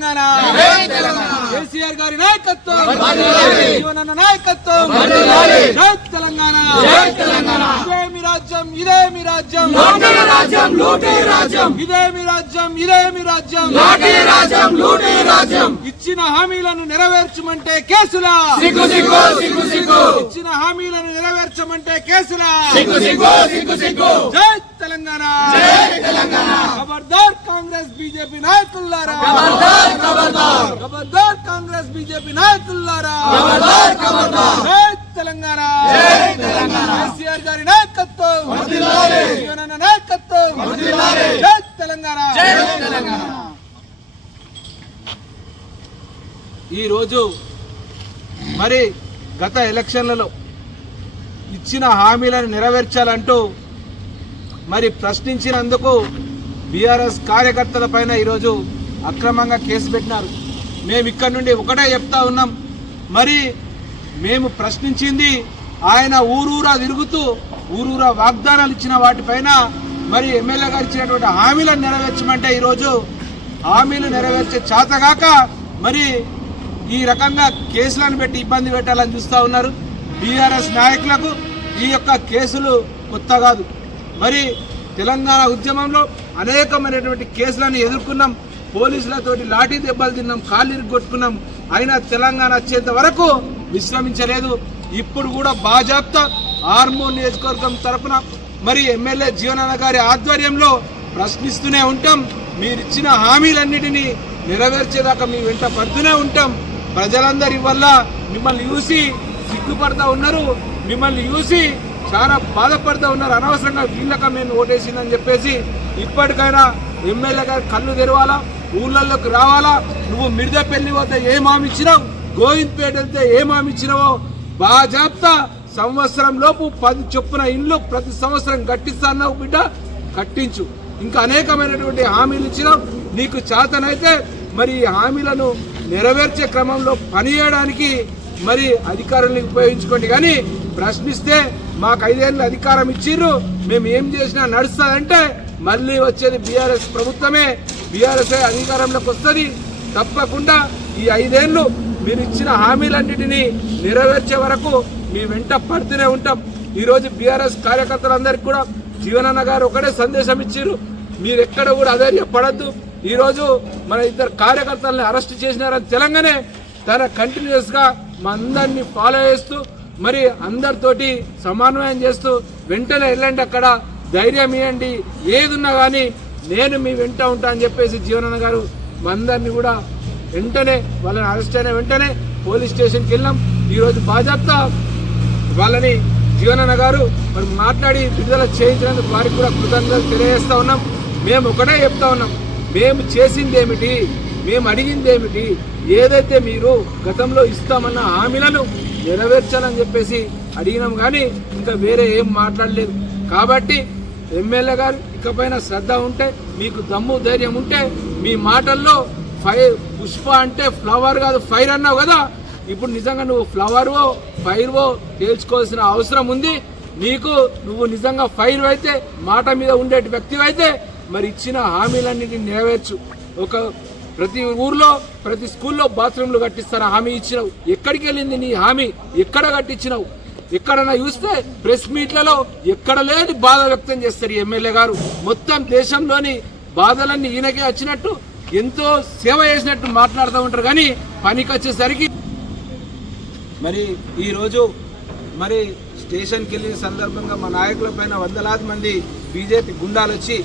తెలంగాణ కేసీఆర్ గారి నాయకత్వం జీవనన్న నాయకత్వం జై తెలంగాణ ఇదే మీ రాజ్యం ఇదే మీ రాజ్యం ఇదే మీ రాజ్యం ఇదే మీ రాజ్యం ఇచ్చిన హామీలను నెరవేర్చమంటే కేసులా ఇచ్చిన హామీలను నెరవేర్చమంటే కేసులా జై తెలంగాణ ఖబర్దార్ కాంగ్రెస్ బీజేపీ నాయకులారా ఖబర్దార్ కాంగ్రెస్ బీజేపీ నాయకులారా జై తెలంగాణ కేసీఆర్ గారి నాయకత్వం జీవనన్న నాయకత్వం జై తెలంగాణ ఈరోజు మరి గత ఎలక్షన్లలో ఇచ్చిన హామీలను నెరవేర్చాలంటూ మరి ప్రశ్నించినందుకు బీఆర్ఎస్ కార్యకర్తల పైన ఈరోజు అక్రమంగా కేసు పెట్టినారు. మేము ఇక్కడ నుండి ఒకటే చెప్తా ఉన్నాం, మరి మేము ప్రశ్నించింది ఆయన ఊరూరా తిరుగుతూ ఊరూరా వాగ్దానాలు ఇచ్చిన వాటిపైన మరి ఎమ్మెల్యే గారు ఇచ్చినటువంటి హామీలను నెరవేర్చమంటే ఈరోజు హామీలు నెరవేర్చే చేతగాక మరి ఈ రకంగా కేసులను పెట్టి ఇబ్బంది పెట్టాలని చూస్తూ ఉన్నారు. బీఆర్ఎస్ నాయకులకు ఈ యొక్క కేసులు కొత్త కాదు. మరి తెలంగాణ ఉద్యమంలో అనేకమైనటువంటి కేసులను ఎదుర్కొన్నాం, పోలీసులతోటి లాఠీ దెబ్బలు తిన్నాం, కాళ్ళు ఇరుగొట్టుకున్నాం. అయినా తెలంగాణ వచ్చేంత వరకు విశ్రమించలేదు. ఇప్పుడు కూడా బాజాప్తా ఆర్మూర్ నియోజకవర్గం తరఫున మరి ఎమ్మెల్యే జీవనన్న గారి ఆధ్వర్యంలో ప్రశ్నిస్తూనే ఉంటాం. మీరిచ్చిన హామీలన్నిటినీ నెరవేర్చేదాకా మీ వెంట పడుతూనే ఉంటాం. ప్రజలందరి వల్ల మిమ్మల్ని చూసి సిగ్గుపడతా ఉన్నారు, మిమ్మల్ని చూసి చాలా బాధపడుతూ ఉన్నారు. అనవసరంగా వీళ్ళక మేము ఓటేసిందని చెప్పేసి ఇప్పటికైనా ఎమ్మెల్యే గారు కళ్ళు తెరవాలా, ఊళ్ళల్లోకి రావాలా. నువ్వు మిర్దపల్లి పోతే ఏం హామీ ఇచ్చినావు, గోవింద్పేట వెళ్తే ఏం హామీ ఇచ్చినావో బాజాప్తా సంవత్సరం లోపు 10 చొప్పున ఇండ్లు ప్రతి సంవత్సరం కట్టిస్తాన్నావు బిడ్డ, కట్టించు. ఇంకా అనేకమైనటువంటి హామీలు ఇచ్చినావు. నీకు చేతనైతే మరి ఈ హామీలను నెరవేర్చే క్రమంలో పనిచేయడానికి మరి అధికారులను ఉపయోగించుకోండి. కానీ ప్రశ్నిస్తే మాకు 5 ఏళ్ళు అధికారం ఇచ్చిర్రు, మేము ఏం చేసినా నడుస్తుందంటే మళ్ళీ వచ్చేది బీఆర్ఎస్ ప్రభుత్వమే, బీఆర్ఎస్ అధికారంలోకి వస్తుంది. తప్పకుండా ఈ 5 ఏళ్ళు మీరు ఇచ్చిన హామీలన్నిటినీ నెరవేర్చే వరకు మీ వెంట పడుతూనే ఉంటాం. ఈరోజు బీఆర్ఎస్ కార్యకర్తలందరికీ కూడా జీవనన్న గారు ఒకటే సందేశం ఇచ్చారు, మీరు ఎక్కడ కూడా అధైర్యపడద్దు. ఈరోజు మన 2 కార్యకర్తలను అరెస్ట్ చేసినారని తెలంగాణ తన కంటిన్యూస్గా మా అందరినీ ఫాలో చేస్తూ మరి అందరితోటి సమన్వయం చేస్తూ వెంటనే వెళ్ళండి, అక్కడ ధైర్యం ఇవ్వండి, ఏదున్నా కానీ నేను మీ వెంట ఉంటా అని చెప్పేసి జీవనన్న గారు మా అందరినీ కూడా వెంటనే వాళ్ళని అరెస్ట్ అయిన వెంటనే పోలీస్ స్టేషన్కి వెళ్ళాం. ఈరోజు బాజాప్తా వాళ్ళని జీవనన్న గారు మరి మాట్లాడి విడుదల చేయించినందుకు వారికి కూడా కృతజ్ఞతలు తెలియజేస్తా ఉన్నాం. మేము ఒకటే చెప్తా ఉన్నాం, మేము చేసింది ఏమిటి, మేము అడిగింది ఏమిటి, ఏదైతే మీరు గతంలో ఇస్తామన్న హామీలను నెరవేర్చాలని చెప్పేసి అడిగినాం, కానీ ఇంకా వేరే ఏం మాట్లాడలేదు. కాబట్టి ఎమ్మెల్యే గారు ఇకపైన శ్రద్ధ ఉంటే, మీకు దమ్ము ధైర్యం ఉంటే, మీ మాటల్లో పుష్ప అంటే ఫ్లవర్ కాదు ఫైర్ అన్నావు కదా, ఇప్పుడు నిజంగా నువ్వు ఫ్లవర్వో ఫైర్వో తేల్చుకోవాల్సిన అవసరం ఉంది. నువ్వు నిజంగా ఫైర్ అయితే, మాట మీద ఉండే వ్యక్తి అయితే మరి ఇచ్చిన హామీలన్నిటిని నెరవేర్చు. ప్రతి ఊర్లో ప్రతి స్కూల్లో బాత్రూమ్లు కట్టిస్తాను హామీ ఇచ్చినావు, ఎక్కడికి వెళ్ళింది నీ హామీ, ఎక్కడ కట్టించినావు? ఎక్కడన్నా చూస్తే ప్రెస్ మీట్లలో ఎక్కడ లేని బాధ వ్యక్తం చేస్తారు ఈ ఎమ్మెల్యే గారు. మొత్తం దేశంలోని బాధలన్నీ ఈయనకే వచ్చినట్టు, ఎంతో సేవ చేసినట్టు మాట్లాడుతూ ఉంటారు. కానీ పనికి వచ్చేసరికి మరి ఈరోజు మరి స్టేషన్కి వెళ్ళిన సందర్భంగా మా నాయకుల పైన వందలాది మంది బీజేపీ గుండాలు వచ్చి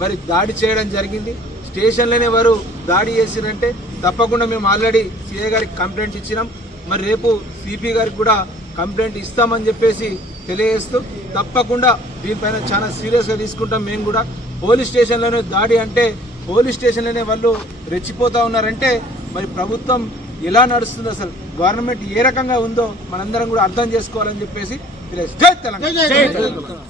మరి దాడి చేయడం జరిగింది. స్టేషన్లోనే వారు దాడి చేసిరంటే తప్పకుండా మేము ఆల్రెడీ సిఐ గారికి కంప్లైంట్ ఇచ్చినాం. మరి రేపు సిపి గారికి కూడా కంప్లైంట్ ఇస్తామని చెప్పేసి తెలియజేస్తూ తప్పకుండా దీనిపైన చాలా సీరియస్గా తీసుకుంటాం. మేము కూడా పోలీస్ స్టేషన్లోనే దాడి అంటే పోలీస్ స్టేషన్లోనే వాళ్ళు రెచ్చిపోతూ ఉన్నారంటే మరి ప్రభుత్వం ఎలా నడుస్తుంది, అసలు గవర్నమెంట్ ఏ రకంగా ఉందో మనందరం కూడా అర్థం చేసుకోవాలని చెప్పేసి జై తెలంగాణ.